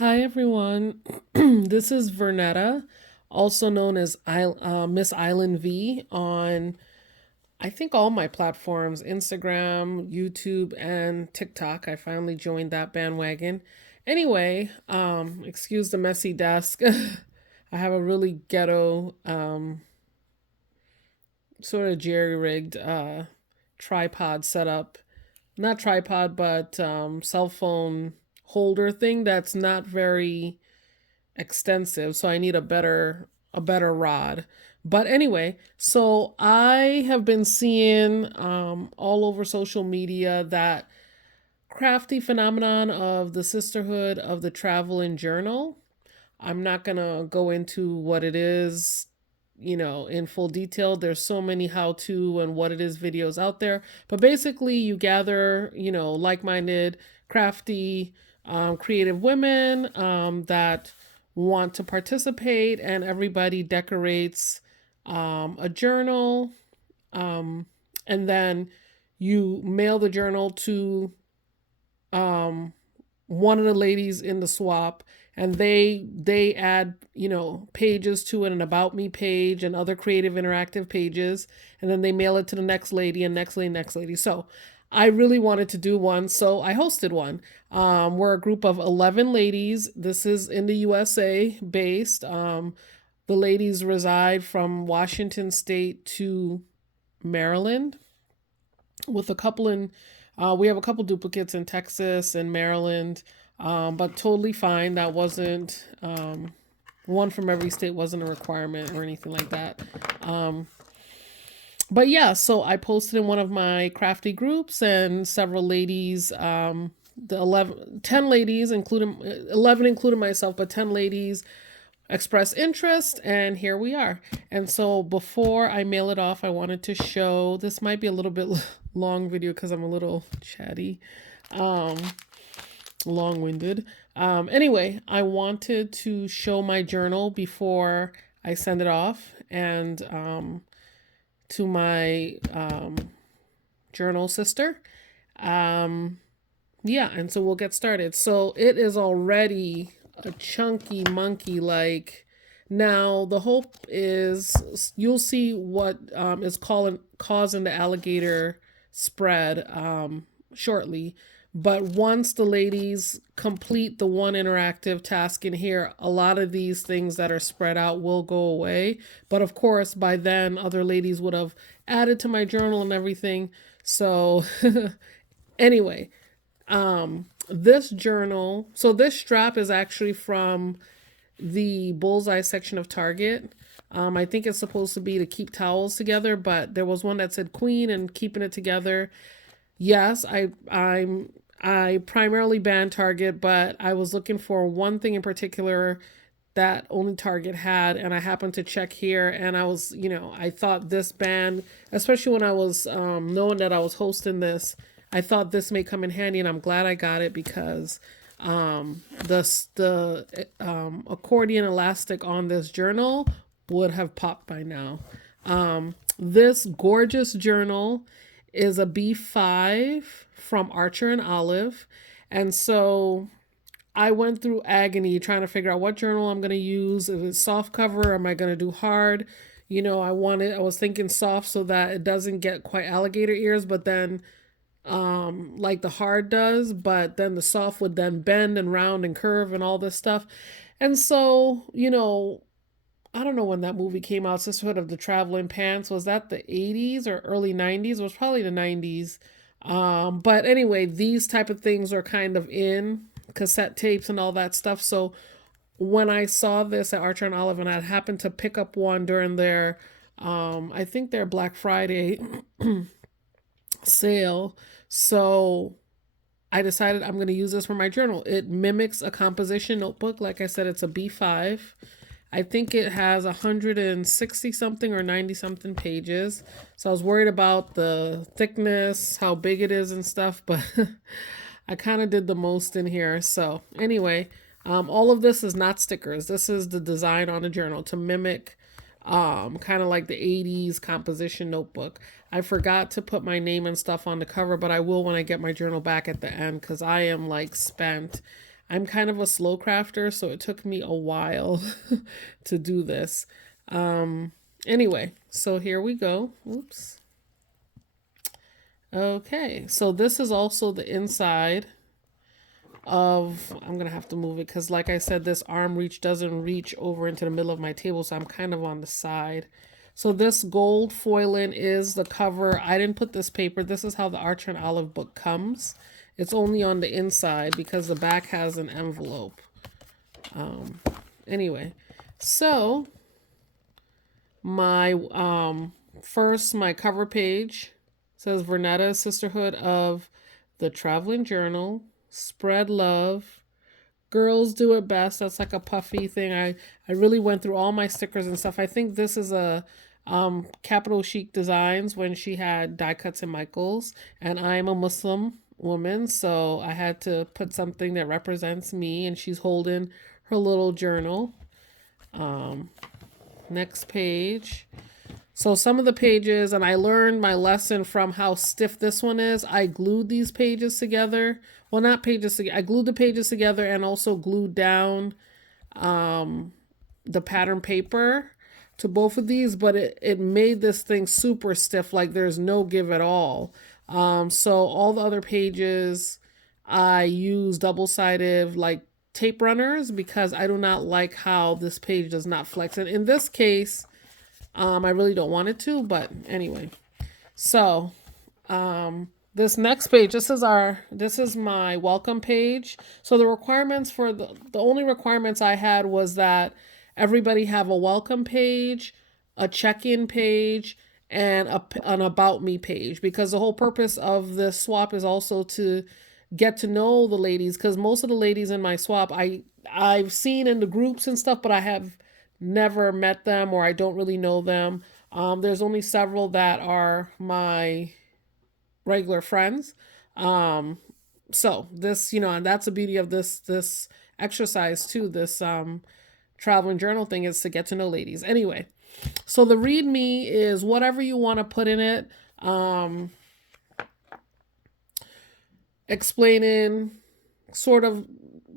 Hi, everyone. This is Vernetta, also known as Miss Island V on, I think, all my platforms: Instagram, YouTube, and TikTok. I finally joined that bandwagon. Anyway, excuse the messy desk. I have a really ghetto, sort of jerry rigged tripod setup. Not tripod, but cell phone holder thing that's not very extensive, so I need a better rod. But anyway, so I have been seeing all over social media that crafty phenomenon of the Sisterhood of the Traveling Journal. I'm not gonna go into what it is, in full detail. There's so many how to and what it is videos out there. But basically, you gather, like minded, crafty, creative women that want to participate, and everybody decorates a journal. Um, and then you mail the journal to um, one of the ladies in the swap, and they add pages to it, an about me page and other creative interactive pages, and then they mail it to the next lady and next lady. So I really wanted to do one, so I hosted one. We're a group of 11 ladies. This is in the USA based. The ladies reside from Washington State to Maryland, with a couple in we have a couple duplicates in Texas and Maryland, but totally fine. That wasn't one from every state wasn't a requirement or anything like that. Um, but yeah, so I posted in one of my crafty groups, and several ladies, the 10 ladies, including 11, including myself, but 10 ladies express interest, and here we are. And so before I mail it off, I wanted to show, this might be a little bit long video because I'm a little chatty, um long-winded. Anyway, I wanted to show my journal before I send it off, and to my journal sister. um yeah, and so we'll get started. So it is already a chunky monkey. Like, now the hope is you'll see what is causing the alligator spread shortly. But once the ladies complete the one interactive task in here, a lot of these things that are spread out will go away. But of course, by then, other ladies would have added to my journal and everything. So, anyway, this journal, so this strap is actually from the bullseye section of Target. I think it's supposed to be to keep towels together, but there was one that said queen and keeping it together. Yes, I primarily ban Target, but I was looking for one thing in particular that only Target had, and I happened to check here, and I was, I thought this band, especially when I was knowing that I was hosting this, I thought this may come in handy, and I'm glad I got it because the accordion elastic on this journal would have popped by now. This gorgeous journal is a B5 from Archer and Olive. And so I went through agony trying to figure out what journal I'm going to use. If it's soft cover, am I going to do hard? I was thinking soft so that it doesn't get quite alligator ears, but then like the hard does, but then the soft would then bend and round and curve and all this stuff. And so, I don't know when that movie came out, Sisterhood of the Traveling Pants. Was that the 80s or early 90s? It was probably the 90s. But anyway, these type of things are kind of in cassette tapes and all that stuff. So when I saw this at Archer and Olive, and I happened to pick up one during their, I think their Black Friday sale. So I decided I'm going to use this for my journal. It mimics a composition notebook. Like I said, it's a B5. I think it has 160 something or 90 something pages. So I was worried about the thickness, how big it is and stuff, but I kind of did the most in here. So anyway, all of this is not stickers. This is the design on the journal to mimic kind of like the 80s composition notebook. I forgot to put my name and stuff on the cover, but I will when I get my journal back at the end because I am like spent. I'm kind of a slow crafter, so it took me a while to do this. Anyway, so here we go. Oops. Okay, so this is also the inside of, I'm gonna have to move it because like I said, this arm reach doesn't reach over into the middle of my table, so I'm kind of on the side. So this gold foiling is the cover. I didn't put this paper. This is how the Archer and Olive book comes. It's only on the inside because the back has an envelope. Anyway, so my my cover page says Vernetta, Sisterhood of the Traveling Journal, Spread Love, Girls Do It Best. That's like a puffy thing. I really went through all my stickers and stuff. I think this is a Capital Chic Designs when she had die cuts in Michaels, and I'm a Muslim woman, so I had to put something that represents me, and she's holding her little journal. Next page. So some of the pages, and I learned my lesson from how stiff this one is. I glued these pages together. Well, not pages together. I glued the pages together and also glued down the pattern paper to both of these, but it made this thing super stiff, like there's no give at all. So all the other pages, I use double-sided like tape runners because I do not like how this page does not flex. And in this case, I really don't want it to, but anyway. So, this next page, this is my welcome page. So the requirements for the only requirements I had was that everybody have a welcome page, a check-in page, and an about me page, because the whole purpose of this swap is also to get to know the ladies, because most of the ladies in my swap I've seen in the groups and stuff, but I have never met them or I don't really know them. There's only several that are my regular friends. So this, and that's the beauty of this exercise too. This traveling journal thing is to get to know ladies. Anyway, so the read me is whatever you want to put in it. Explaining sort of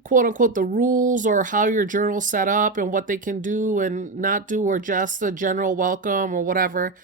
quote unquote the rules or how your journal's set up and what they can do and not do, or just a general welcome or whatever.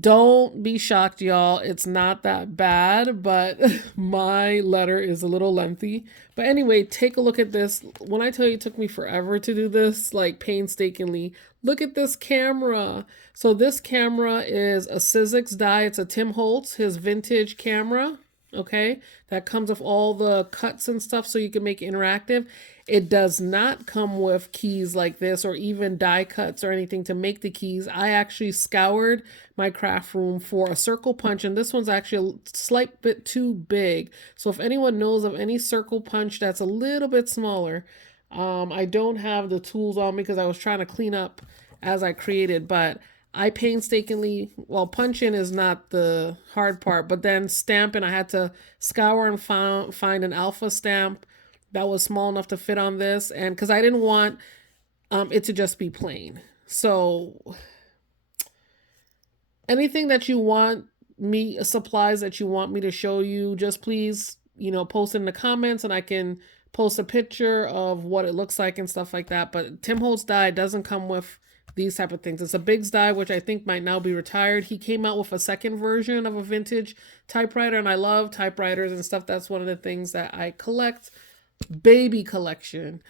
Don't be shocked, y'all. It's not that bad, but my letter is a little lengthy. But anyway, take a look at this. When I tell you it took me forever to do this, like painstakingly, look at this camera. So this camera is a Sizzix die. It's a Tim Holtz, his vintage camera. Okay, that comes with all the cuts and stuff so you can make it interactive. It does not come with keys like this or even die cuts or anything to make the keys. I actually scoured my craft room for a circle punch, and this one's actually a slight bit too big. So if anyone knows of any circle punch that's a little bit smaller, I don't have the tools on me because I was trying to clean up as I created, but I painstakingly, well, punching is not the hard part, but then stamping, I had to scour and find an alpha stamp that was small enough to fit on this, and because I didn't want it to just be plain. So anything that you want me, supplies that you want me to show you, just please, post in the comments and I can post a picture of what it looks like and stuff like that. But Tim Holtz die doesn't come with these type of things. It's a Biggs die, which I think might now be retired. He came out with a second version of a vintage typewriter, and I love typewriters and stuff. That's one of the things that I collect. Baby collection.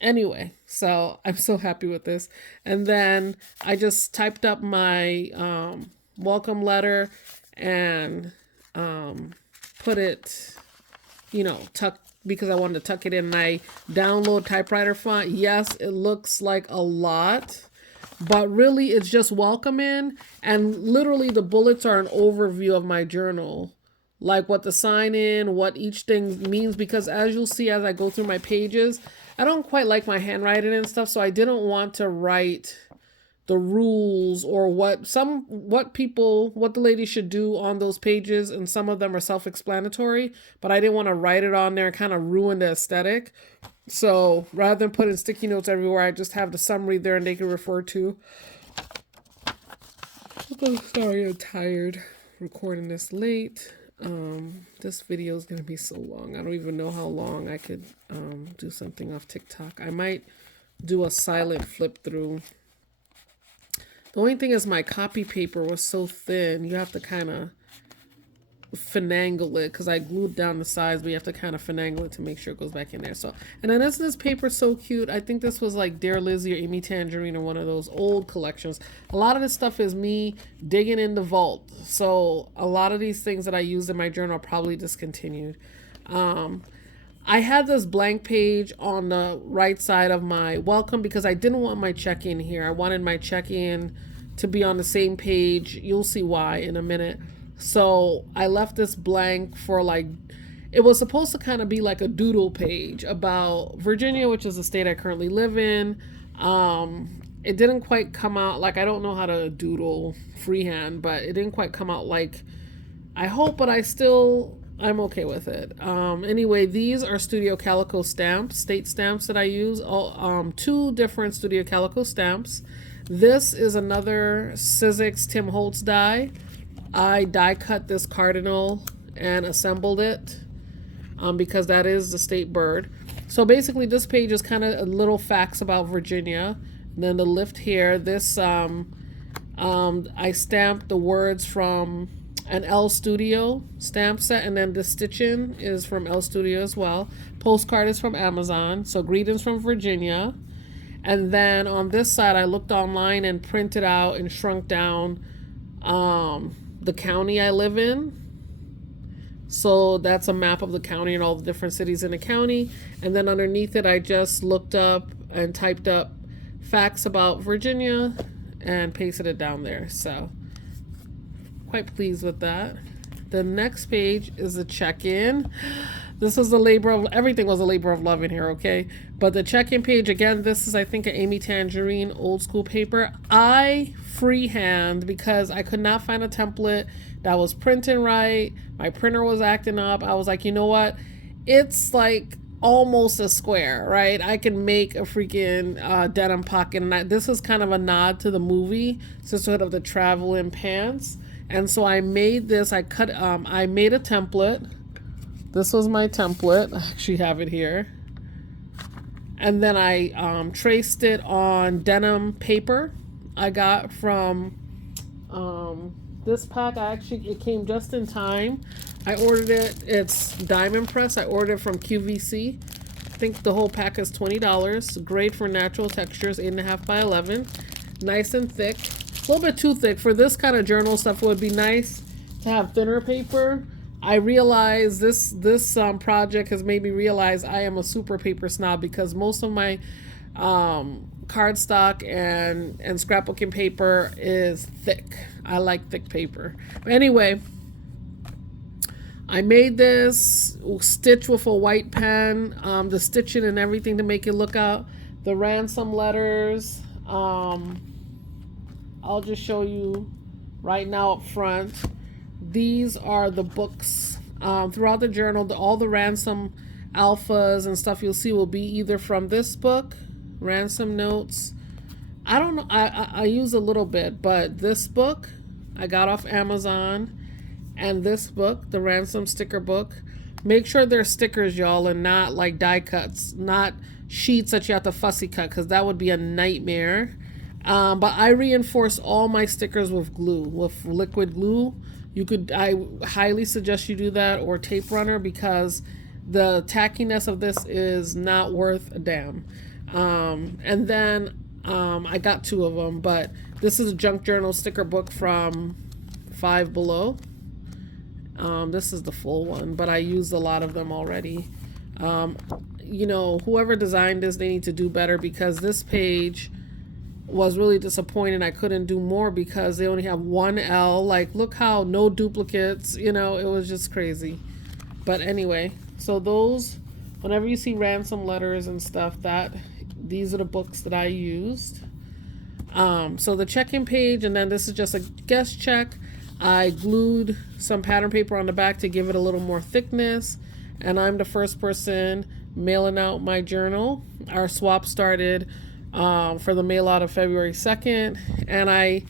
Anyway, so I'm so happy with this. And then I just typed up my welcome letter and put it, tucked, because I wanted to tuck it in, and I download typewriter font. Yes, it looks like a lot, but really it's just welcome in, and literally the bullets are an overview of my journal, like what the sign in, what each thing means, because as you'll see as I go through my pages, I don't quite like my handwriting and stuff, so I didn't want to write the rules or what the ladies should do on those pages, and some of them are self-explanatory, but I didn't want to write it on there and kind of ruin the aesthetic. So rather than putting sticky notes everywhere, I just have the summary there and they can refer to. Oh, sorry, I'm tired recording this late. This video is gonna be so long. I don't even know how long I could do something off TikTok. I might do a silent flip through. The only thing is my copy paper was so thin. You have to kind of finagle it because I glued down the sides, but you have to kind of finagle it to make sure it goes back in there. So, and then this paper so cute. I think this was like Dear Lizzie or Amy Tangerine or one of those old collections. A lot of this stuff is me digging in the vault. So a lot of these things that I used in my journal are probably discontinued. I had this blank page on the right side of my welcome because I didn't want my check-in here. I wanted my check-in to be on the same page. You'll see why in a minute. So I left this blank for like, it was supposed to kind of be like a doodle page about Virginia, which is the state I currently live in. It didn't quite come out, like I don't know how to doodle freehand, but it didn't quite come out like I hope, but I'm okay with it. Anyway, these are Studio Calico stamps, state stamps that I use. Two different Studio Calico stamps. This is another Sizzix Tim Holtz die. I die cut this cardinal and assembled it because that is the state bird. So basically this page is kind of a little facts about Virginia. And then the lift here, this I stamped the words from an L Studio stamp set, and then the stitching is from L Studio as well. Postcard is from Amazon, so greetings from Virginia. And then on this side I looked online and printed out and shrunk down the county I live in. So that's a map of the county and all the different cities in the county. And then underneath it, I just looked up and typed up facts about Virginia and pasted it down there. So quite pleased with that. The next page is a check-in. This was everything was a labor of love in here, okay? But the check-in page, again, this is, I think, an Amy Tangerine old school paper. I freehand because I could not find a template that was printing right. My printer was acting up. I was like, you know what? It's like almost a square, right? I can make a freaking denim pocket. And this is kind of a nod to the movie, Sisterhood of the Traveling Pants. And so I made this, I made a template. This was my template. I actually have it here. And then I traced it on denim paper I got from this pack. It came just in time. I ordered it. It's diamond press. I ordered it from QVC. I think the whole pack is $20. Great for natural textures, 8.5 by 11. Nice and thick. A little bit too thick. For this kind of journal stuff, it would be nice to have thinner paper. I realize this project has made me realize I am a super paper snob because most of my cardstock and scrapbooking paper is thick. I like thick paper. But anyway, I made this stitch with a white pen, the stitching and everything to make it look out. The ransom letters, I'll just show you right now up front. These are the books throughout the journal. All the ransom alphas and stuff you'll see will be either from this book, Ransom Notes. I don't know. I use a little bit, but this book I got off Amazon, and this book, the Ransom sticker book. Make sure they're stickers, y'all, and not like die cuts, not sheets that you have to fussy cut, because that would be a nightmare. But I reinforce all my stickers with glue, with liquid glue. I highly suggest you do that, or tape runner, because the tackiness of this is not worth a damn. And then I got two of them, but this is a junk journal sticker book from Five Below. This is the full one, but I used a lot of them already. You know, whoever designed this, they need to do better, because this page was really disappointing. I couldn't do more because they only have one L. Like, look how no duplicates, you know, it was just crazy. But anyway, so those, whenever you see ransom letters and stuff, these are the books that I used. So the check-in page, and then this is just a guest check. I glued some pattern paper on the back to give it a little more thickness, and I'm the first person mailing out my journal. Our swap started for the mail out of February 2nd, and I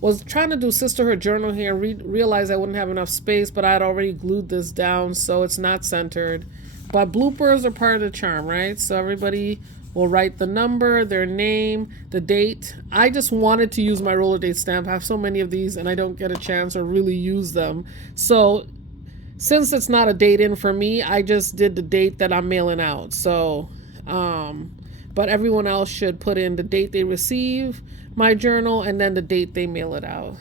Was trying to do Sisterhood journal here, realized I wouldn't have enough space, but I had already glued this down, so it's not centered. But bloopers are part of the charm, right? So everybody will write the number, their name, the date. I just wanted to use my roller date stamp. I have so many of these and I don't get a chance to really use them. So since it's not a date in for me, I just did the date that I'm mailing out. So, but everyone else should put in the date they receive my journal and then the date they mail it out.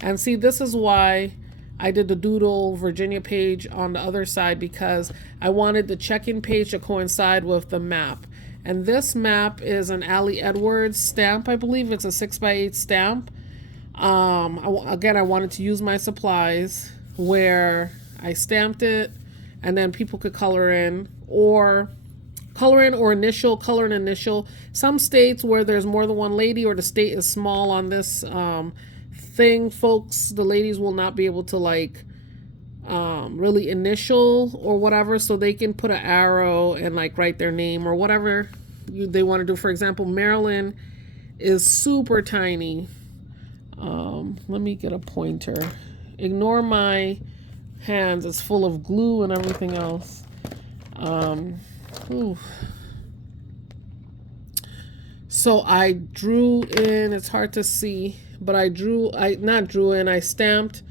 And see, this is why I did the doodle Virginia page on the other side, because I wanted the check-in page to coincide with the map. And this map is an Allie Edwards stamp. I believe it's a 6x8 stamp. Again, I wanted to use my supplies where I stamped it and then people could color in or initial, color an initial. Some states where there's more than one lady or the state is small on this thing, folks, the ladies will not be able to like really initial or whatever, so they can put an arrow and like write their name or whatever they want to do. For example, Maryland is super tiny. Let me get a pointer. Ignore my hands, it's full of glue and everything else. So I drew in, it's hard to see, but I stamped.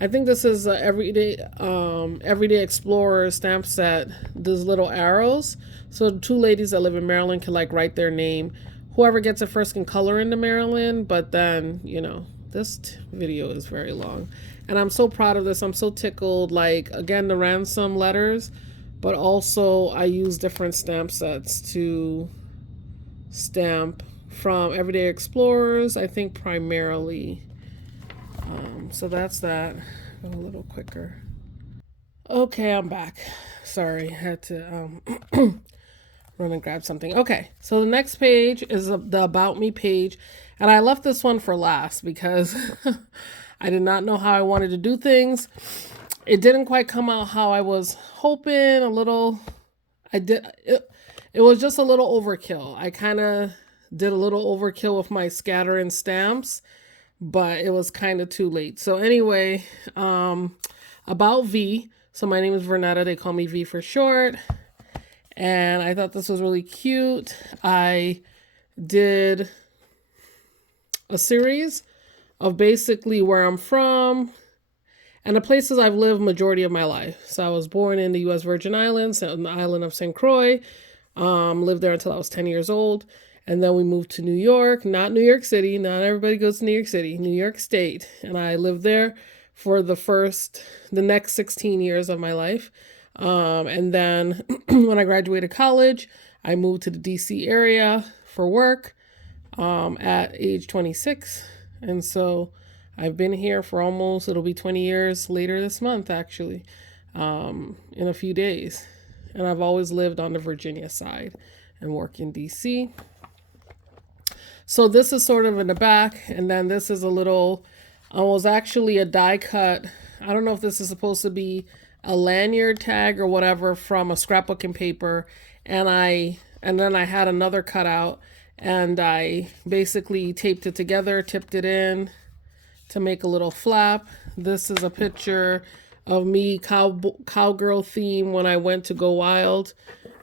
I think this is a Everyday Explorer stamp set, these little arrows. So the two ladies that live in Maryland can like write their name. Whoever gets it first can color into Maryland, but then, you know, this video is very long. And I'm so proud of this. I'm so tickled. Like, again, the ransom letters, but also I use different stamp sets to stamp from Everyday Explorers, I think primarily. So that's that. Go a little quicker. Okay, I'm back. Sorry, I had to run and grab something. Okay, so the next page is the About Me page. And I left this one for last because I did not know how I wanted to do things. It didn't quite come out how I was hoping. It was just a little overkill. I kind of did a little overkill with my scattering stamps, but it was kind of too late. So anyway, about V. So my name is Vernetta. They call me V for short. And I thought this was really cute. I did a series of basically where I'm from and the places I've lived majority of my life. So I was born in the U.S. Virgin Islands, on the island of St. Croix. Lived there until I was 10 years old. And then we moved to New York, not New York City. Not everybody goes to New York City, New York State. And I lived there for the next 16 years of my life. And then when I graduated college, I moved to the DC area for work at age 26. And so I've been here for it'll be 20 years later this month, actually, in a few days. And I've always lived on the Virginia side and work in DC. So this is sort of in the back. And then this is was actually a die cut. I don't know if this is supposed to be a lanyard tag or whatever from a scrapbook and paper. And then I had another cutout and I basically taped it together, tipped it in to make a little flap. This is a picture of me, cowgirl theme, when I went to Go Wild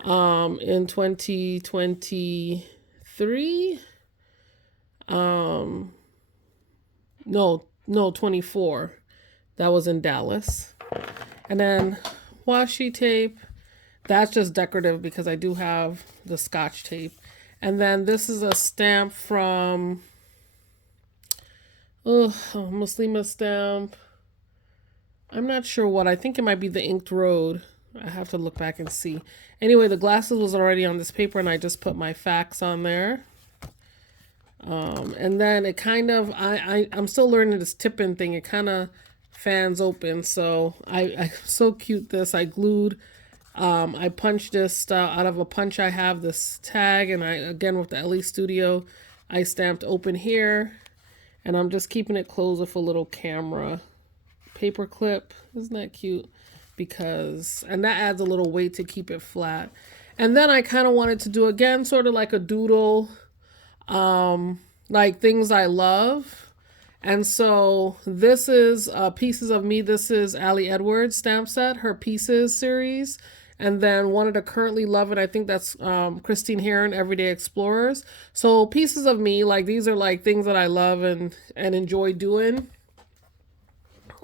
in 2023. No, 24. That was in Dallas. And then washi tape. That's just decorative because I do have the Scotch tape. And then this is a stamp from a Muslima stamp. I'm not sure what. I think it might be the Inked Road. I have to look back and see. Anyway, the glasses was already on this paper and I just put my facts on there. And then it kind of, I'm still learning this tipping thing. It kind of fans open. So I so cute this. I glued, I punched this out of a punch I have, this tag. And again, with the LE Studio, I stamped open here. And I'm just keeping it closed with a little camera paper clip. Isn't that cute? And that adds a little weight to keep it flat. And then I kind of wanted to do, again, sort of like a doodle, like things I love. And so this is Pieces of Me. This is Ali Edwards stamp set, her Pieces series. And then one of the currently loving, I think that's Christine Heron, Everyday Explorers. So Pieces of Me, like these are like things that I love and enjoy doing.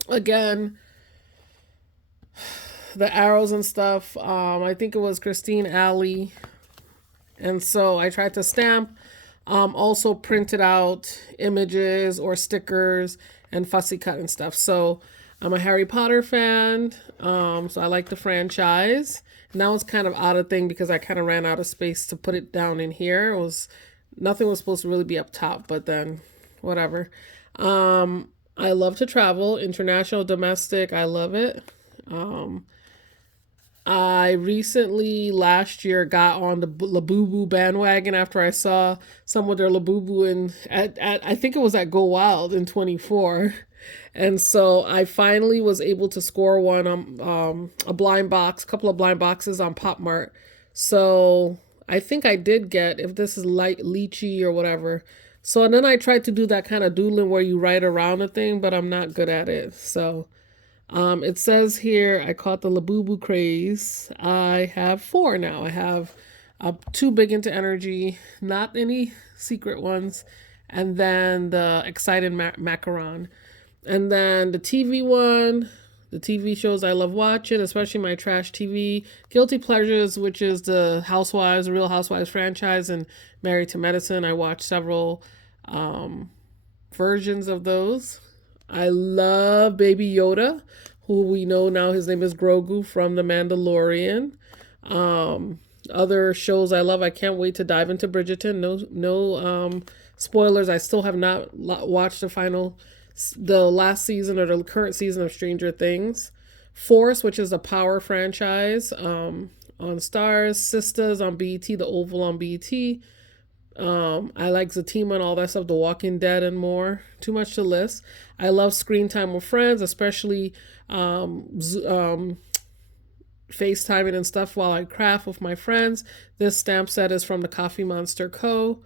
Again, the arrows and stuff. I think it was Christine Alley, and so I tried to stamp. Also printed out images or stickers and fussy cut and stuff. So I'm a Harry Potter fan. So I like the franchise. Now it's kind of out of thing because I kind of ran out of space to put it down in here. It was nothing was supposed to really be up top, but then whatever. I love to travel, international, domestic. I love it. Um, I recently last year got on the Labubu bandwagon after I saw some of their Labubu in at I think it was at Go Wild in 24. And so I finally was able to score one on a blind box, a couple of blind boxes on Pop Mart. So I think I did get, if this is light lychee or whatever. So and then I tried to do that kind of doodling where you write around a thing, but I'm not good at it. So it says here I caught the Labubu craze. I have four now. I have two big into energy, not any secret ones, and then the excited macaron, and then the TV one. The TV shows I love watching, especially my trash TV guilty pleasures, which is the Housewives, the Real Housewives franchise, and Married to Medicine. I watched several um, versions of those. I love Baby Yoda, who we know now his name is Grogu from The Mandalorian. Other shows I love, I can't wait to dive into Bridgerton. No spoilers. I still have not watched the last season or the current season of Stranger Things. Force, which is a Power franchise, on Stars. Sisters on BET, The Oval on BET. I like Zatima and all that stuff, The Walking Dead and more. Too much to list. I love screen time with friends, especially FaceTiming and stuff while I craft with my friends. This stamp set is from the Coffee Monster Co.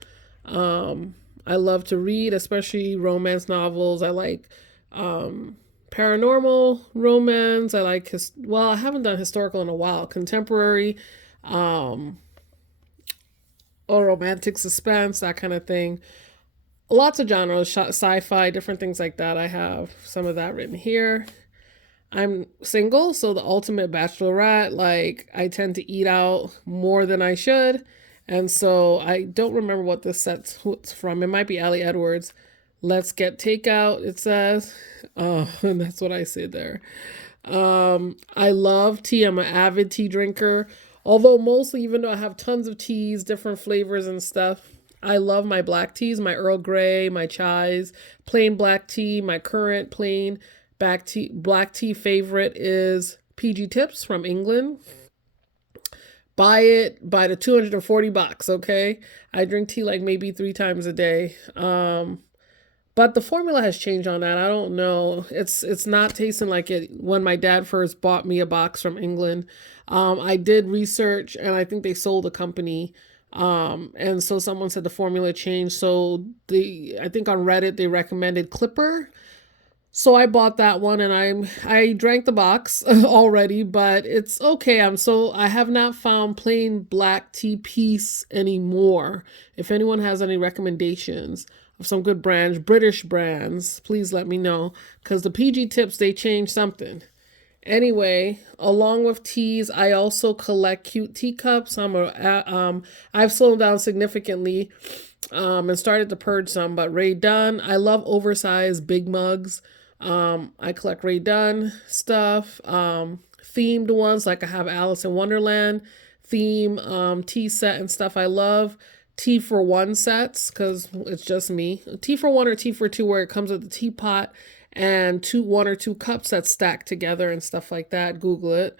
I love to read, especially romance novels. I like paranormal romance. I like I haven't done historical in a while. Contemporary, um, or romantic suspense, that kind of thing. Lots of genres, sci-fi, different things like that. I have some of that written here. I'm single, so the ultimate bachelorette. Like, I tend to eat out more than I should. And so I don't remember what this set's from. It might be Ali Edwards. Let's get takeout, it says. Oh, and that's what I say there. I love tea. I'm an avid tea drinker. Although mostly, even though I have tons of teas, different flavors and stuff, I love my black teas, my Earl Grey, my chais, plain black tea. My current plain black tea favorite is PG Tips from England. Buy it by the 240 bucks, okay? I drink tea like maybe 3 times a day. But the formula has changed on that. I don't know. It's not tasting like it when my dad first bought me a box from England. I did research and I think they sold a company. And so someone said the formula changed. So I think on Reddit they recommended Clipper. So I bought that one and I drank the box already, but it's okay. I have not found plain black tea peace anymore. If anyone has any recommendations of some good brands, British brands, please let me know, because the PG Tips, they changed something. Anyway, along with teas, I also collect cute teacups. I've slowed down significantly, and started to purge some. But Ray Dunn, I love oversized big mugs. I collect Ray Dunn stuff. Themed ones, like I have Alice in Wonderland theme tea set and stuff. I love tea for one sets because it's just me. Tea for one or tea for two, where it comes with the teapot and one or two cups that stack together and stuff like that. Google it.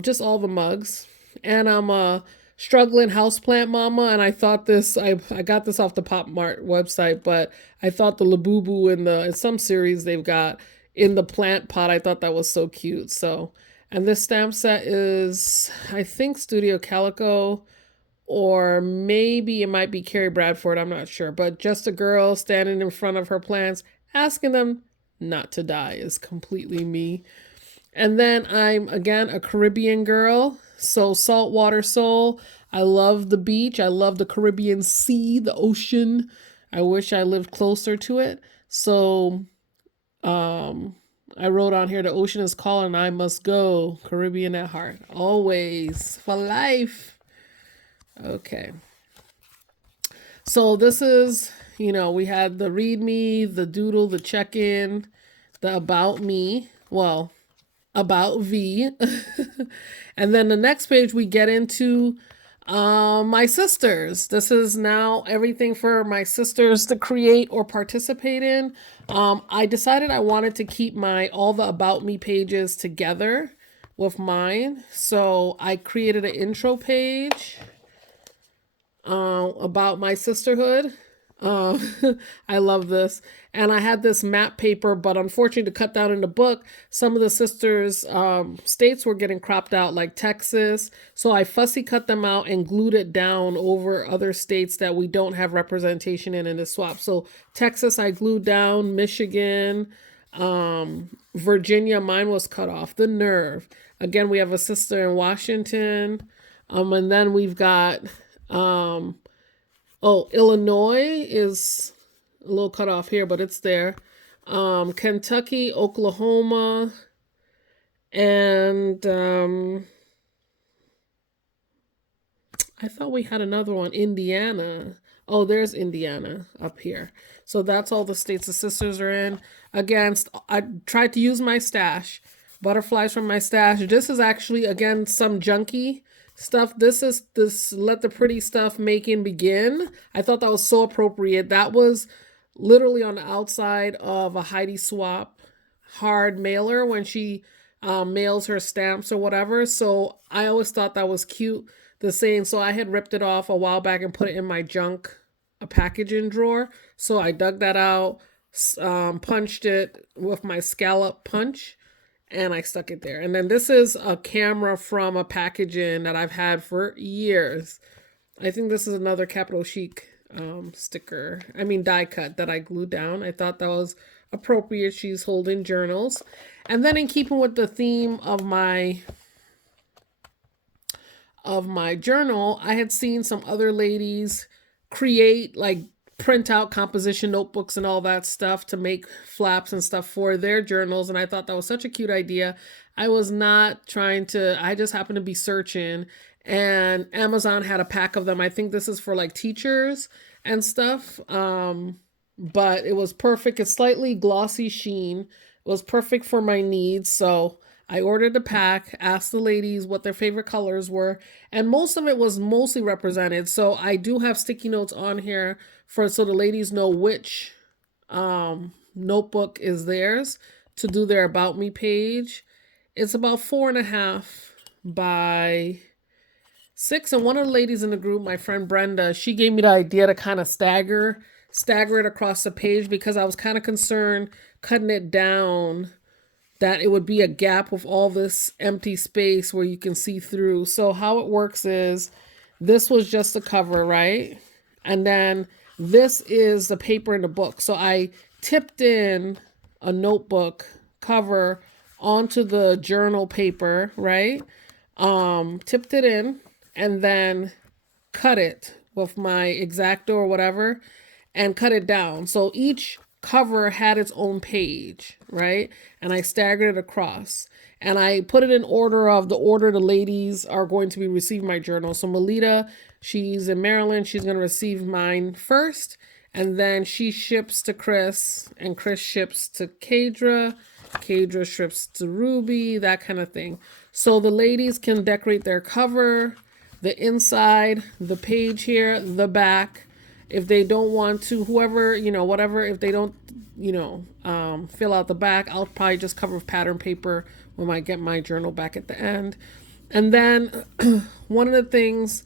Just all the mugs. And I'm a struggling houseplant mama, and I thought I got this off the Pop Mart website, but I thought the Labubu in some series they've got in the plant pot, I thought that was so cute. So, and this stamp set is, I think, Studio Calico, or maybe it might be Carrie Bradford, I'm not sure, but just a girl standing in front of her plants. Asking them not to die is completely me. And then I'm again a Caribbean girl, so saltwater soul. I love the beach. I love the Caribbean Sea, the ocean. I wish I lived closer to it. So um I wrote on here, the ocean is calling, I must go. Caribbean at heart. Always. For life. Okay. So this is, we had the read me, the doodle, the check in, the about me. Well, about V. And then the next page we get into my sisters. This is now everything for my sisters to create or participate in. I decided I wanted to keep my all the about me pages together with mine. So I created an intro page about my sisterhood. Uh, I love this. And I had this map paper, but unfortunately to cut down in the book, some of the sisters' states were getting cropped out, like Texas. So I fussy cut them out and glued it down over other states that we don't have representation in the swap. So Texas, I glued down, Michigan, Virginia, mine was cut off. The nerve. Again, we have a sister in Washington. And then we've got Illinois is a little cut off here, but it's there. Kentucky, Oklahoma, and I thought we had another one, Indiana. Oh, there's Indiana up here. So that's all the states the sisters are in. I tried to use my stash, butterflies from my stash. This is actually, again, some junky stuff. This is this Let the Pretty Stuff Making Begin. I thought that was so appropriate. That was literally on the outside of a Heidi Swap hard mailer when she mails her stamps or whatever. So I always thought that was cute. The saying, so I had ripped it off a while back and put it in my junk, a packaging drawer. So I dug that out, punched it with my scallop punch, and I stuck it there. And then this is a camera from a packaging that I've had for years. I think this is another Capital Chic sticker. Die cut that I glued down. I thought that was appropriate. She's holding journals. And then in keeping with the theme of my journal, I had seen some other ladies create, like, print out composition notebooks and all that stuff to make flaps and stuff for their journals. And I thought that was such a cute idea. I was not trying to, I just happened to be searching, and Amazon had a pack of them. I think this is for like teachers and stuff. But it was perfect. It's slightly glossy sheen. It was perfect for my needs. So I ordered the pack, asked the ladies what their favorite colors were, and most of it was mostly represented. So I do have sticky notes on here so the ladies know which notebook is theirs to do their About Me page. It's about 4.5 by 6. And one of the ladies in the group, my friend Brenda, she gave me the idea to kind of stagger it across the page, because I was kind of concerned cutting it down that it would be a gap with all this empty space where you can see through. So how it works is, this was just the cover, right? And then this is the paper in the book. So I tipped in a notebook cover onto the journal paper, right? Tipped it in and then cut it with my X-Acto or whatever and cut it down. So each cover had its own page, right? And I staggered it across. And I put it in order the ladies are going to be receiving my journal. So Melita, she's in Maryland. She's going to receive mine first. And then she ships to Chris. And Chris ships to Kadra. Kadra ships to Ruby. That kind of thing. So the ladies can decorate their cover, the inside, the page here, the back. If they don't want to, whoever, whatever, if they don't, fill out the back, I'll probably just cover with pattern paper when I get my journal back at the end. And then one of the things,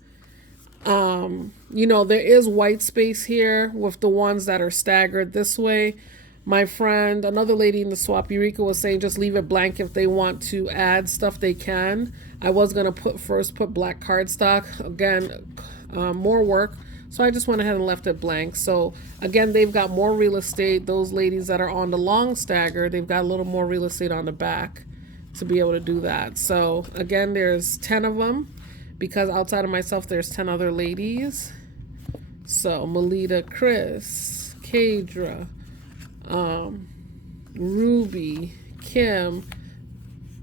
there is white space here with the ones that are staggered this way. My friend, another lady in the swap, Eureka, was saying just leave it blank. If they want to add stuff, they can. I was going to put black cardstock. Again, more work. So I just went ahead and left it blank. So again, they've got more real estate. Those ladies that are on the long stagger, they've got a little more real estate on the back to be able to do that. So again, there's 10 of them because outside of myself, there's 10 other ladies. So Melita, Chris, Kadra, Ruby, Kim.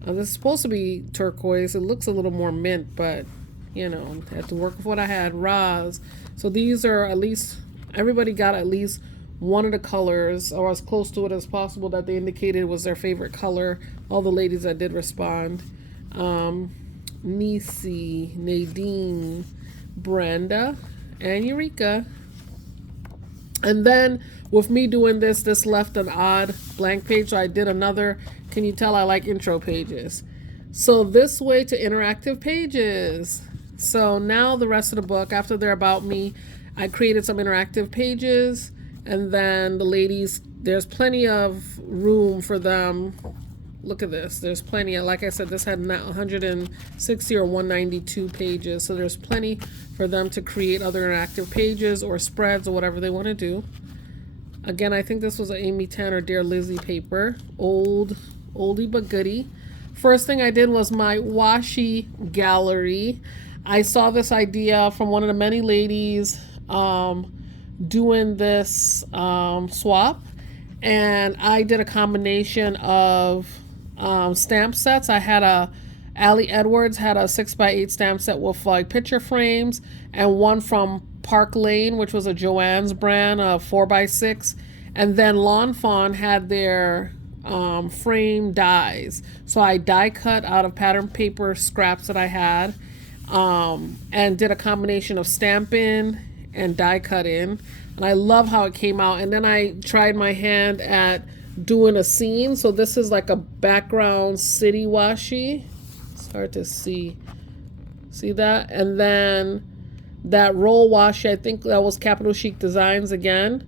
This is supposed to be turquoise. It looks a little more mint, but you know, I had to work with what I had. Roz. So these are at least, everybody got at least one of the colors or as close to it as possible that they indicated was their favorite color. All the ladies that did respond. Nisi, Nadine, Brenda, and Eureka. And then with me doing this left an odd blank page. So I did another, can you tell I like intro pages? So this way to interactive pages. So now the rest of the book, after they're about me, I created some interactive pages. And then the ladies, there's plenty of room for them. Look at this. There's plenty of, like I said, this had 160 or 192 pages. So there's plenty for them to create other interactive pages or spreads or whatever they want to do. Again, I think this was an Amy Tanner Dear Lizzie paper. Oldie but goodie. First thing I did was my washi gallery. I saw this idea from one of the many ladies doing this swap. And I did a combination of stamp sets. I had Allie Edwards had a 6x8 stamp set with like picture frames, and one from Park Lane, which was a Joann's brand, a 4x6. And then Lawn Fawn had their frame dies. So I die cut out of pattern paper scraps that I had, and did a combination of stamping and die cut in. And I love how it came out. And then I tried my hand at doing a scene. So this is like a background city washi. It's hard to see. See that? And then that roll washi, I think that was Capital Chic Designs again.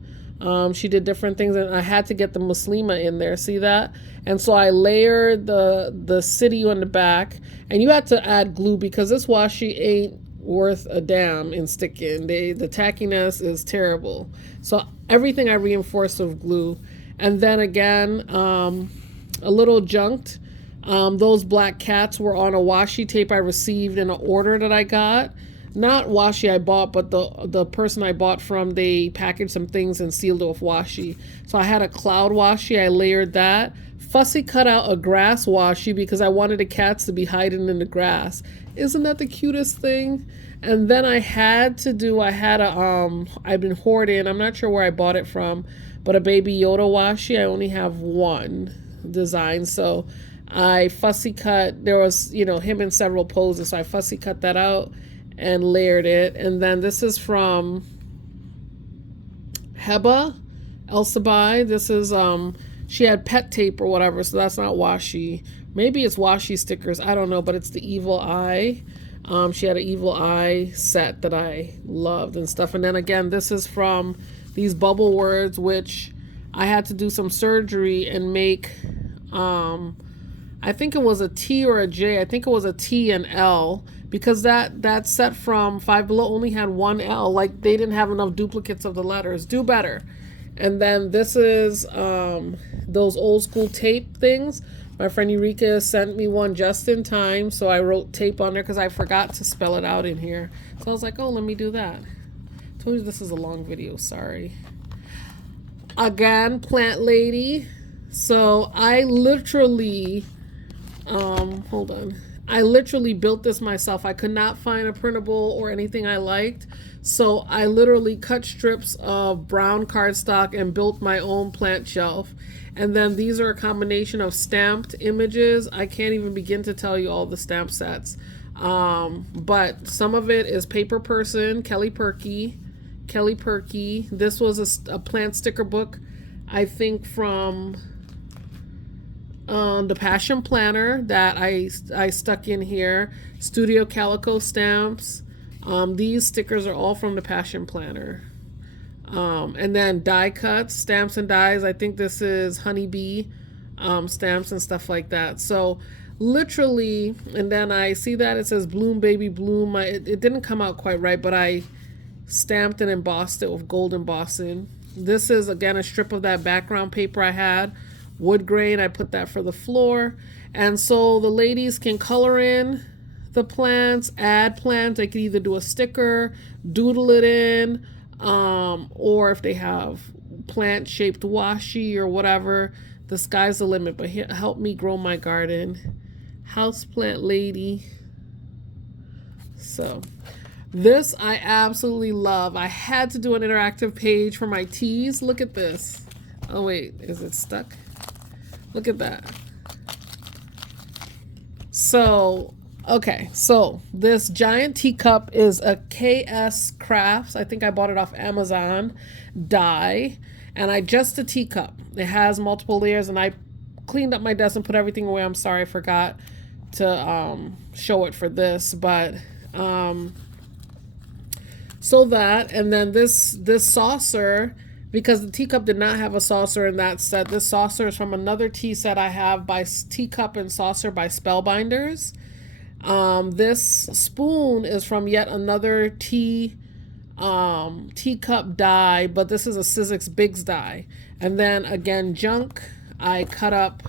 She did different things, and I had to get the Muslima in there. See that? And so I layered the city on the back, and you had to add glue because this washi ain't worth a damn in sticking. The tackiness is terrible. So everything I reinforced with glue. And then again, a little junked. Those black cats were on a washi tape I received in an order that I got. Not washi I bought, but the person I bought from, they packaged some things and sealed it with washi. So I had a cloud washi, I layered that. Fussy cut out a grass washi because I wanted the cats to be hiding in the grass. Isn't that the cutest thing? And then I've been hoarding, I'm not sure where I bought it from, but a Baby Yoda washi. I only have one design. So I fussy cut, there was, him in several poses. So I fussy cut that out and layered it. And then this is from Heba Elsabai. This is, she had pet tape or whatever, so that's not washi. Maybe it's washi stickers, I don't know, but it's the Evil Eye. She had an Evil Eye set that I loved and stuff. And then again, this is from these bubble words, which I had to do some surgery and make, I think it was a T or a J. I think it was a T and L, because that set from Five Below only had one L. Like, they didn't have enough duplicates of the letters. Do better. And then this is those old school tape things. My friend Eureka sent me one just in time, so I wrote tape on there because I forgot to spell it out in here. So I was like, oh, let me do that. I told you this is a long video, sorry. Again, Plant Lady. So I literally, I literally built this myself. I could not find a printable or anything I liked. So I literally cut strips of brown cardstock and built my own plant shelf. And then these are a combination of stamped images. I can't even begin to tell you all the stamp sets. But some of it is Paper Person, Kelly Perky. This was a plant sticker book, I think from the Passion Planner that I stuck in here. Studio Calico stamps. These stickers are all from the Passion Planner. And then die cuts, stamps and dies. I think this is Honeybee stamps and stuff like that. So literally, and then I see that it says Bloom Baby Bloom. It didn't come out quite right, but I stamped and embossed it with gold embossing. This is again a strip of that background paper I had, wood grain. I put that for the floor, and so the ladies can color in the plants, add plants. They could either do a sticker, doodle it in, or if they have plant shaped washi or whatever, the sky's the limit. But help me grow my garden, houseplant lady. So this I absolutely love. I had to do an interactive page for my teas. Look at this. Oh wait, is it stuck? Look at that. So, okay, so this giant teacup is a KS Crafts. I think I bought it off Amazon die, and I just a teacup. It has multiple layers, and I cleaned up my desk and put everything away. I'm sorry I forgot to show it for this, but so that, and then this saucer, because the teacup did not have a saucer in that set. This saucer is from another tea set I have by Teacup and Saucer by Spellbinders. This spoon is from yet another teacup die, but this is a Sizzix Bigs die. And then again, junk I cut up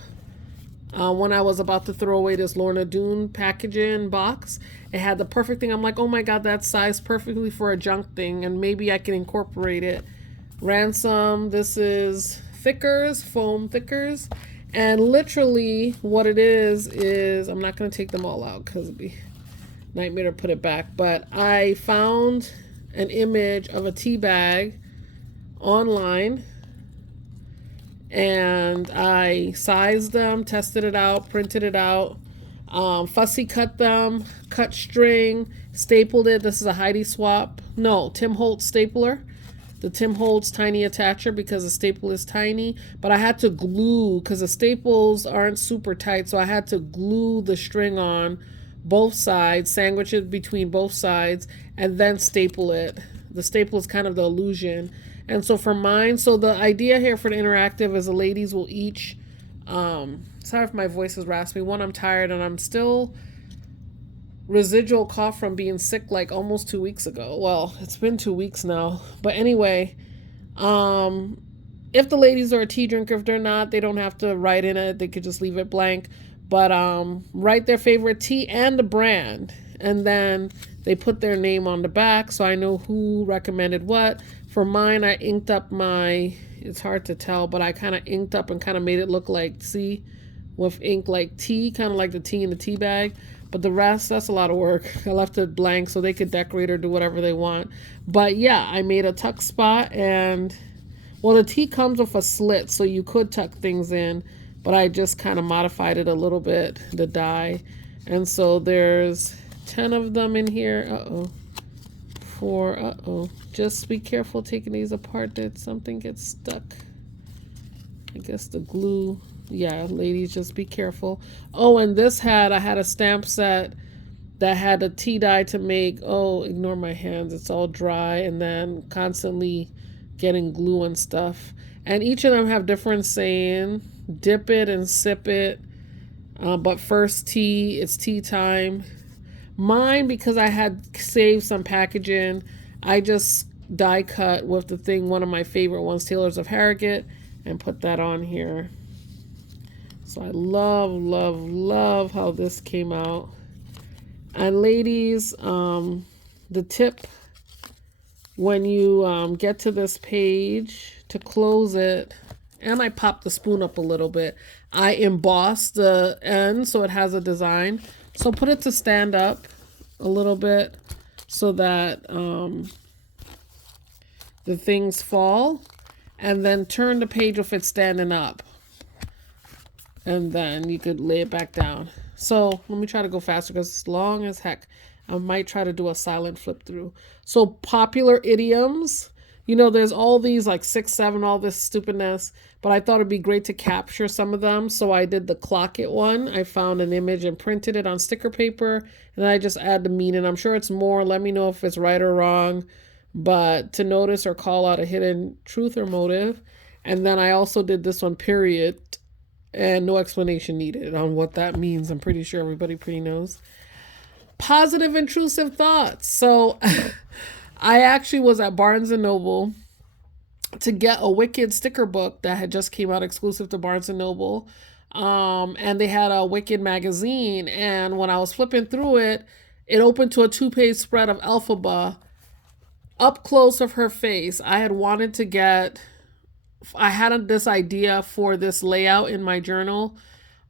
when I was about to throw away this Lorna Doone packaging box. It had the perfect thing. I'm like, oh my god, that's sized perfectly for a junk thing, and maybe I can incorporate it. Ransom, this is thickers, foam thickers, and literally what it is I'm not going to take them all out because it'd be a nightmare to put it back, but I found an image of a tea bag online, and I sized them, tested it out, printed it out, fussy cut them, cut string, stapled it. This is a Tim Holtz stapler. The Tim Holtz tiny attacher, because the staple is tiny, but I had to glue because the staples aren't super tight, so I had to glue the string on both sides, sandwich it between both sides, and then staple it. The staple is kind of the illusion. And so for mine, so the idea here for the interactive is the ladies will each, sorry if my voice is raspy. One, I'm tired, and I'm still residual cough from being sick like almost 2 weeks ago. Well, it's been 2 weeks now. But anyway, if the ladies are a tea drinker, if they're not, they don't have to write in it. They could just leave it blank. But write their favorite tea and the brand. And then they put their name on the back so I know who recommended what. For mine, I inked up it's hard to tell, but I kind of inked up and kind of made it look like, see, with ink like tea, kind of like the tea in the tea bag. But the rest, that's a lot of work. I left it blank so they could decorate or do whatever they want. But yeah, I made a tuck spot, and well, the tea comes with a slit, so you could tuck things in, but I just kind of modified it a little bit, the die. And so there's 10 of them in here. Just be careful taking these apart that something gets stuck. I guess the glue. Yeah, ladies, just be careful. Oh, and I had a stamp set that had a tea dye to make. Oh, ignore my hands. It's all dry, and then constantly getting glue and stuff. And each of them have different saying. Dip it and sip it. But first tea, it's tea time. Mine, because I had saved some packaging, I just die cut with the thing, one of my favorite ones, Tailors of Harrogate, and put that on here. So I love how this came out. And ladies, the tip when you get to this page, to close it, and I popped the spoon up a little bit, I embossed the end so it has a design. So put it to stand up a little bit so that the things fall, and then turn the page if it's standing up. And then you could lay it back down. So let me try to go faster because it's long as heck. I might try to do a silent flip through. So popular idioms. You know, there's all these like 6, 7, all this stupidness. But I thought it'd be great to capture some of them. So I did the clock it one. I found an image and printed it on sticker paper. And then I just add the meaning. I'm sure it's more. Let me know if it's right or wrong. But to notice or call out a hidden truth or motive. And then I also did this one, period. And no explanation needed on what that means. I'm pretty sure everybody pretty knows. Positive intrusive thoughts. So I actually was at Barnes and Noble to get a Wicked sticker book that had just came out exclusive to Barnes and Noble. And they had a Wicked magazine, and when I was flipping through it, it opened to a 2-page spread of Elphaba up close of her face. I had this idea for this layout in my journal,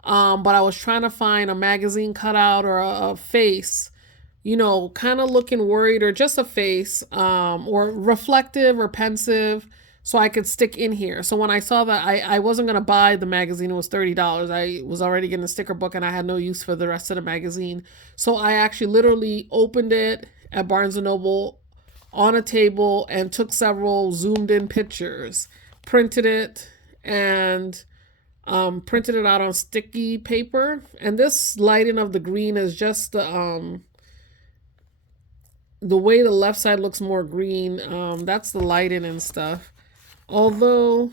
but I was trying to find a magazine cutout or a face, kind of looking worried, or just a face, or reflective or pensive, so I could stick in here. So when I saw that, I wasn't going to buy the magazine. It was $30. I was already getting a sticker book and I had no use for the rest of the magazine. So I actually literally opened it at Barnes & Noble on a table and took several zoomed in pictures, printed it, and printed it out on sticky paper. And this lighting of the green is just the way the left side looks more green. That's the lighting and stuff. Although,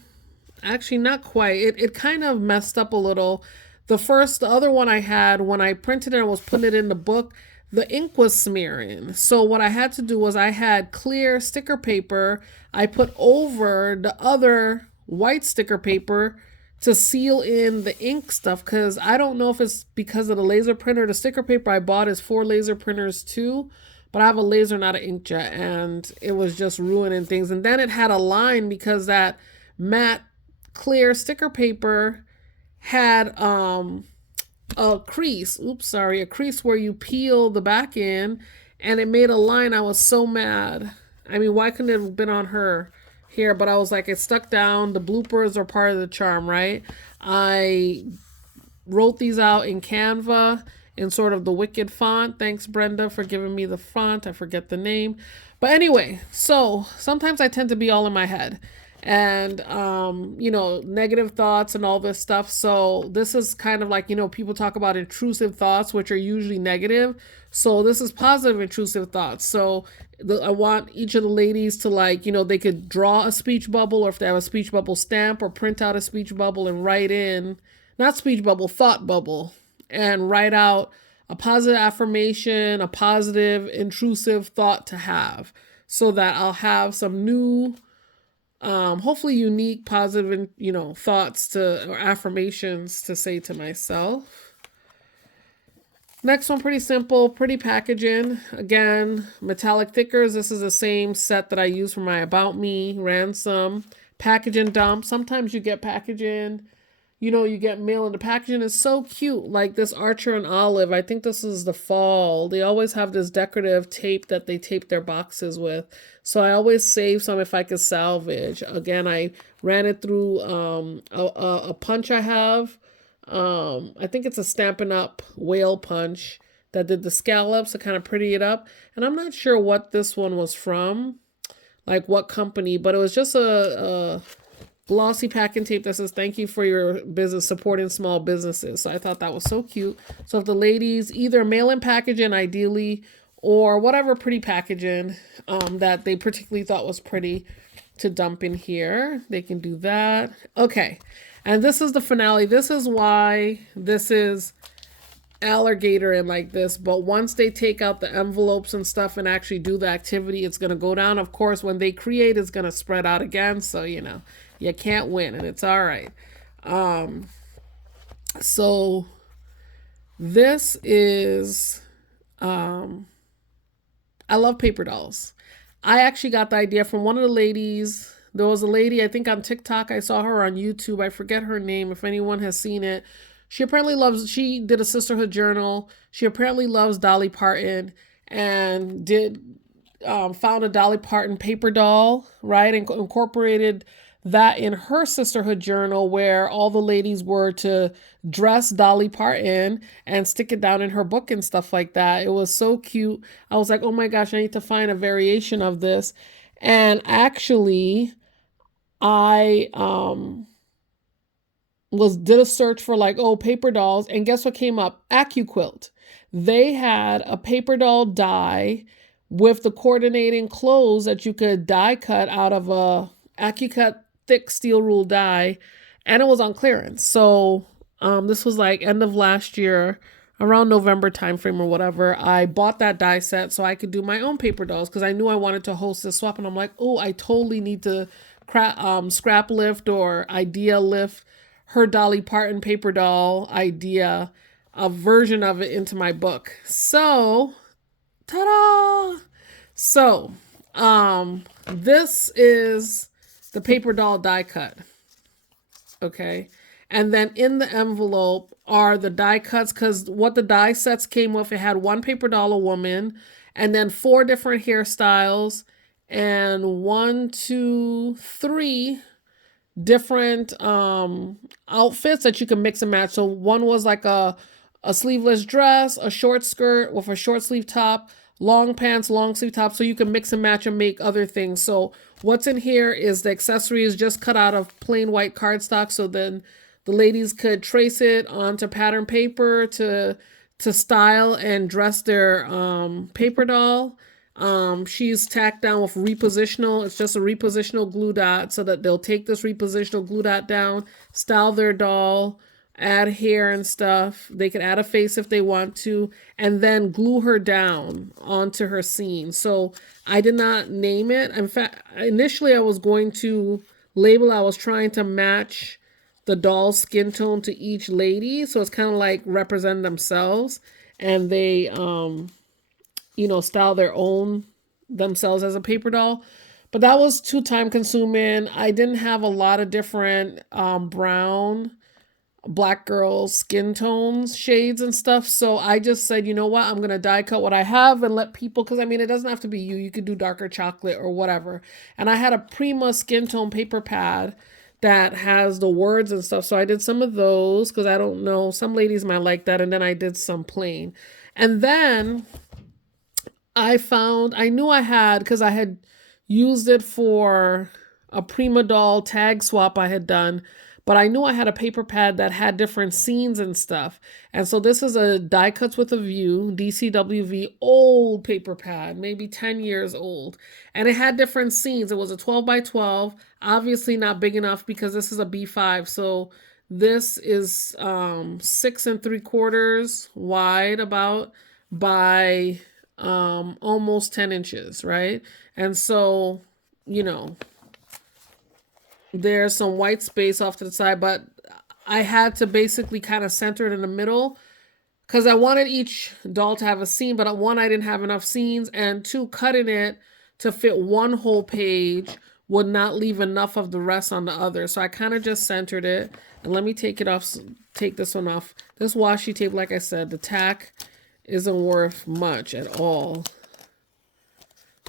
actually not quite. It kind of messed up a little. The other one I had, when I printed it and was putting it in the book, the ink was smearing. So what I had to do was I had clear sticker paper I put over the other white sticker paper to seal in the ink stuff, because I don't know if it's because of the laser printer. The sticker paper I bought is for laser printers too, but I have a laser, not an inkjet, and it was just ruining things. And then it had a line because that matte clear sticker paper had a crease. A crease where you peel the back end, and it made a line. I was so mad. I mean, why couldn't it have been on her here? But I was like, it stuck down. The bloopers are part of the charm, right? I wrote these out in Canva in sort of the Wicked font. Thanks, Brenda, for giving me the font. I forget the name. But anyway, so sometimes I tend to be all in my head and, negative thoughts and all this stuff. So this is kind of like, people talk about intrusive thoughts, which are usually negative. So this is positive intrusive thoughts. So I want each of the ladies to, like, they could draw a speech bubble, or if they have a speech bubble, stamp or print out a speech bubble and write in, not speech bubble, thought bubble, and write out a positive affirmation, a positive intrusive thought to have, so that I'll have some new, hopefully unique, positive, thoughts or affirmations to say to myself. Next one, pretty simple, pretty packaging. Again, metallic thickers. This is the same set that I use for my About Me, Ransom, packaging dump. Sometimes you get packaging, you get mail, and the packaging is so cute. Like this Archer and Olive. I think this is the fall. They always have this decorative tape that they tape their boxes with. So I always save some if I could salvage. Again, I ran it through a punch I have. I think it's a Stampin' Up! Whale punch that did the scallops to kind of pretty it up. And I'm not sure what this one was from, like what company, but it was just a glossy packing tape that says, "Thank you for your business supporting small businesses." So I thought that was so cute. So if the ladies either mail-in packaging ideally, or whatever pretty packaging that they particularly thought was pretty to dump in here, they can do that. Okay. And this is the finale. This is why this is alligator and like this. But once they take out the envelopes and stuff and actually do the activity, it's going to go down. Of course, when they create, it's going to spread out again. So, you can't win, and it's all right. So this is, I love paper dolls. I actually got the idea from one of the ladies. There was a lady, I think on TikTok, I saw her on YouTube. I forget her name. If anyone has seen it, she did a Sisterhood journal. She apparently loves Dolly Parton, and found a Dolly Parton paper doll, right? And incorporated that in her Sisterhood journal, where all the ladies were to dress Dolly Parton and stick it down in her book and stuff like that. It was so cute. I was like, oh my gosh, I need to find a variation of this. And actually, I did a search for paper dolls, and guess what came up? AccuQuilt. They had a paper doll die with the coordinating clothes that you could die cut out of a AccuCut thick steel rule die, and it was on clearance. So this was like end of last year, around November timeframe or whatever, I bought that die set so I could do my own paper dolls because I knew I wanted to host this swap. And I'm like, oh, I totally need to scrap lift or idea lift her Dolly Parton paper doll idea, a version of it into my book. So, ta-da! So, this is the paper doll die cut. Okay. And then in the envelope are the die cuts, because what the die sets came with, it had one paper doll, a woman, and then 4 different hairstyles, and 1, 2, 3 different outfits that you can mix and match. So one was like a sleeveless dress, a short skirt with a short sleeve top, long pants, long sleeve top, so you can mix and match and make other things. So what's in here is the accessories just cut out of plain white cardstock, so then the ladies could trace it onto pattern paper to style and dress their paper doll. She's tacked down with repositional. It's just a repositional glue dot so that they'll take this repositional glue dot down, style their doll, add hair and stuff. They can add a face if they want to, and then glue her down onto her scene. So I did not name it. In fact, initially I was going to label, I was trying to match the doll's skin tone to each lady. So it's kind of like represent themselves, and they, style their own themselves as a paper doll. But that was too time consuming. I didn't have a lot of different brown, black girl skin tones, shades and stuff. So I just said, you know what, I'm going to die cut what I have and let people, because I mean, it doesn't have to be you. You could do darker chocolate or whatever. And I had a Prima skin tone paper pad that has the words and stuff. So I did some of those because I don't know, some ladies might like that. And then I did some plain. And then I knew I had, because I had used it for a Prima doll tag swap I had done, but I knew I had a paper pad that had different scenes and stuff. And so this is a Die Cuts with a View, DCWV, old paper pad, maybe 10 years old. And it had different scenes. It was a 12 by 12, obviously not big enough because this is a B5. So this is 6 3/4 wide about by almost 10 inches, right? And so, there's some white space off to the side, but I had to basically kind of center it in the middle because I wanted each doll to have a scene, but 1, I didn't have enough scenes, and 2, cutting it to fit one whole page would not leave enough of the rest on the other. So I kind of just centered it. And let me take this one off. This washi tape, like I said, the tack isn't worth much at all.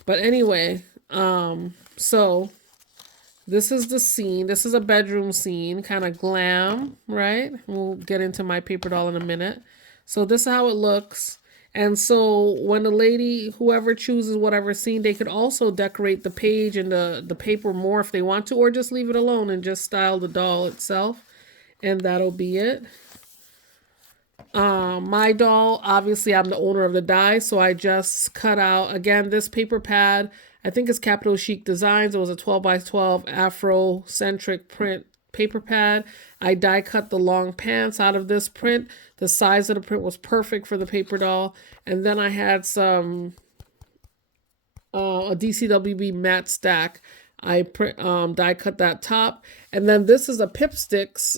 But anyway, so this is the scene. This is a bedroom scene, kind of glam, right? We'll get into my paper doll in a minute. So this is how it looks. And so when the lady, whoever chooses whatever scene, they could also decorate the page and the paper more if they want to, or just leave it alone and just style the doll itself. And that'll be it. My doll, obviously I'm the owner of the die, so I just cut out, again, this paper pad. I think it's Capital Chic Designs. It was a 12 by 12 Afro-centric print paper pad. I die cut the long pants out of this print. The size of the print was perfect for the paper doll. And then I had some a DCWB matte stack. I die cut that top. And then this is a Pipsticks.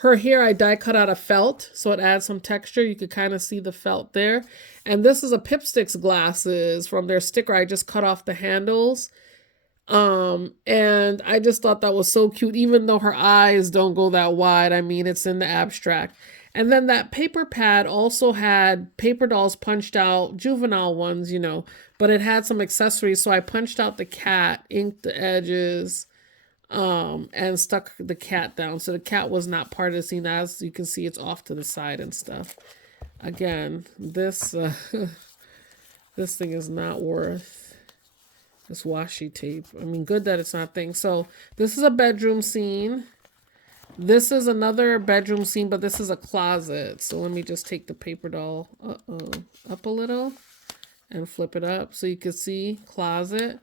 Her hair I die cut out of felt, so it adds some texture. You could kind of see the felt there. And this is a Pipsticks glasses from their sticker. I just cut off the handles. And I just thought that was so cute, even though her eyes don't go that wide. I mean, it's in the abstract. And then that paper pad also had paper dolls punched out, juvenile ones, but it had some accessories. So I punched out the cat, inked the edges, and stuck the cat down. So the cat was not part of the scene. As you can see, it's off to the side and stuff. Again, this this thing is not worth this washi tape. I mean, good that it's not things. So this is a bedroom scene. This is another bedroom scene, but this is a closet. So let me just take the paper doll up a little and flip it up so you can see closet.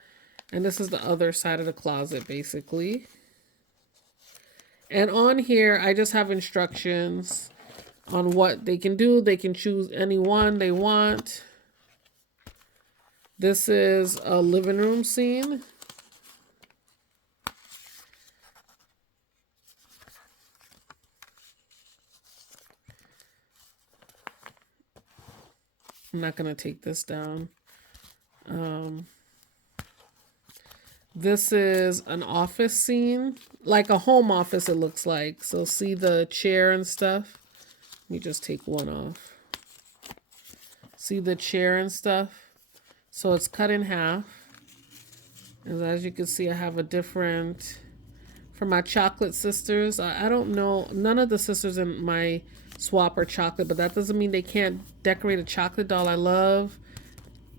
And this is the other side of the closet, basically. And on here, I just have instructions. on what they can do. They can choose any one they want. This is a living room scene. I'm not going to take this down. This is an office scene, like a home office it looks like. So see the chair and stuff? Let me just take one off. See the chair and stuff? So it's cut in half. And as you can see, I have a different... For my chocolate sisters, I don't know, none of the sisters in my swap are chocolate, but that doesn't mean they can't decorate a chocolate doll. I love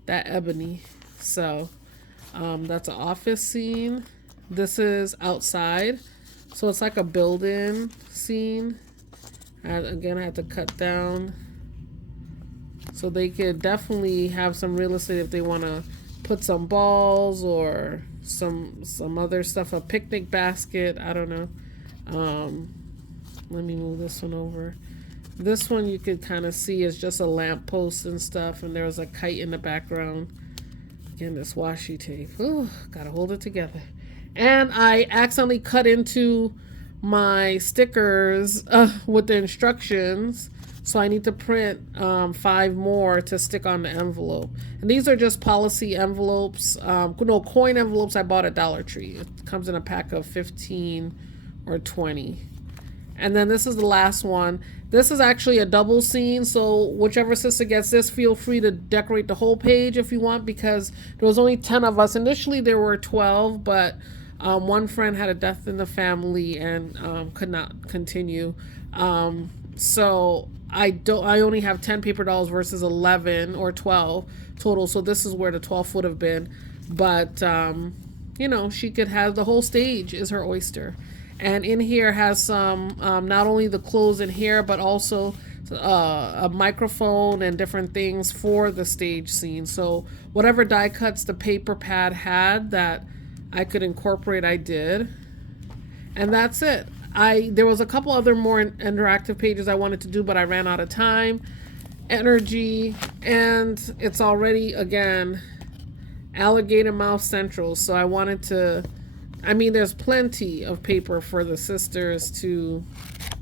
that ebony. So that's an office scene. This is outside, so it's like a build-in scene. And again, I had to cut down, so they could definitely have some real estate if they want to put some balls or some other stuff, a picnic basket. I don't know. Let me move this one over. This one you could kind of see is just a lamppost and stuff, and there was a kite in the background. Again, this washi tape. Ooh, gotta hold it together. And I accidentally cut into my stickers with the instructions, so I need to print 5 more to stick on the envelope. And these are just policy envelopes. No, coin envelopes I bought at Dollar Tree. It comes in a pack of 15 or 20. And then this is the last one. This is actually a double scene, so whichever sister gets this, feel free to decorate the whole page if you want, because there was only 10 of us. Initially there were 12, but one friend had a death in the family and could not continue. So I only have 10 paper dolls versus 11 or 12 total, so this is where the 12th would have been. But you know, she could have the whole stage is her oyster. And in here has some, not only the clothes and hair, but also a microphone and different things for the stage scene. So whatever die cuts the paper pad had that I could incorporate, I did. And that's it. There was a couple other more interactive pages I wanted to do, but I ran out of time, energy, and it's already, again, alligator mouth central. So I wanted to... I mean, there's plenty of paper for the sisters to,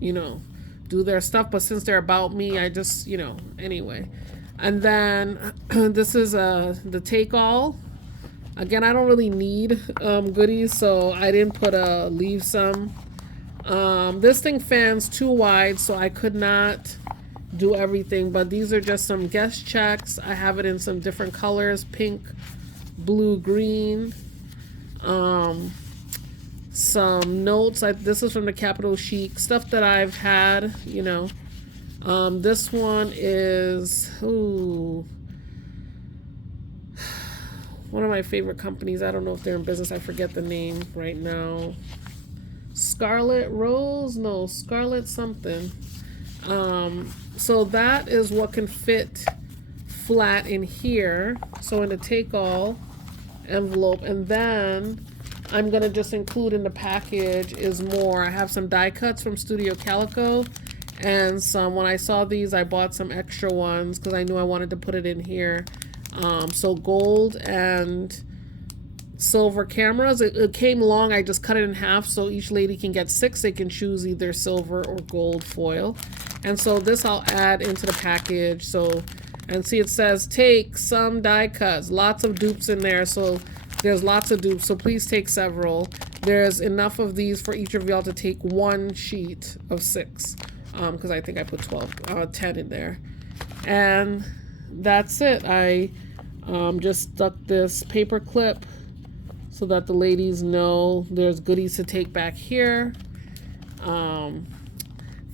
you know, do their stuff. But since they're about me, I just, you know, anyway. And then this is the take all. Again, I don't really need goodies, so I didn't put a leave some. This thing fans too wide, so I could not do everything. But these are just some guest checks. I have it in some different colors: pink, blue, green. Some notes. This is from the Capital Chic stuff that I've had, you know. This one is one of my favorite companies. I don't know if they're in business. I forget the name right now. Scarlet Rose? No, Scarlet something. So that is what can fit flat in here. So in the take all envelope, and then I'm gonna just include in the package is more. I have some die cuts from Studio Calico, and some, when I saw these, I bought some extra ones because I knew I wanted to put it in here. So gold and silver cameras. It came long. I just cut it in half so each lady can get 6. They can choose either silver or gold foil. And so this I'll add into the package. So, and see, it says take some die cuts. Lots of dupes in there. So there's lots of dupes, so please take several. There's enough of these for each of y'all to take 1 sheet of 6, because I think I put 10 in there. And that's it. I just stuck this paper clip so that the ladies know there's goodies to take back here.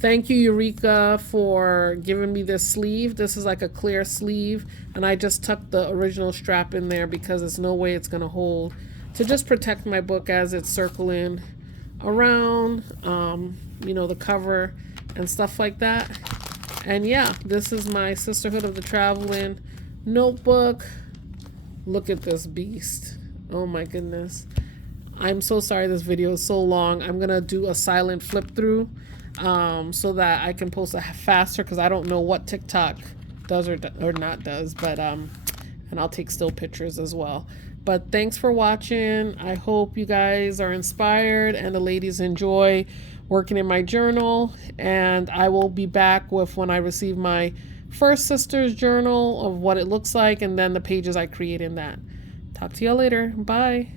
Thank you, Eureka, for giving me this sleeve. This is like a clear sleeve, and I just tucked the original strap in there because there's no way it's going to hold, to just protect my book as it's circling around, you know, the cover and stuff like that. And yeah, this is my Sisterhood of the Traveling notebook. Look at this beast. Oh my goodness. I'm so sorry this video is so long. I'm going to do a silent flip through. so that I can post it faster, because I don't know what TikTok does or not does, but and I'll take still pictures as well. But thanks for watching. I hope you guys are inspired and the ladies enjoy working in my journal, and I will be back with when I receive my first sister's journal of what it looks like, and then the pages I create in that. Talk to y'all later. Bye.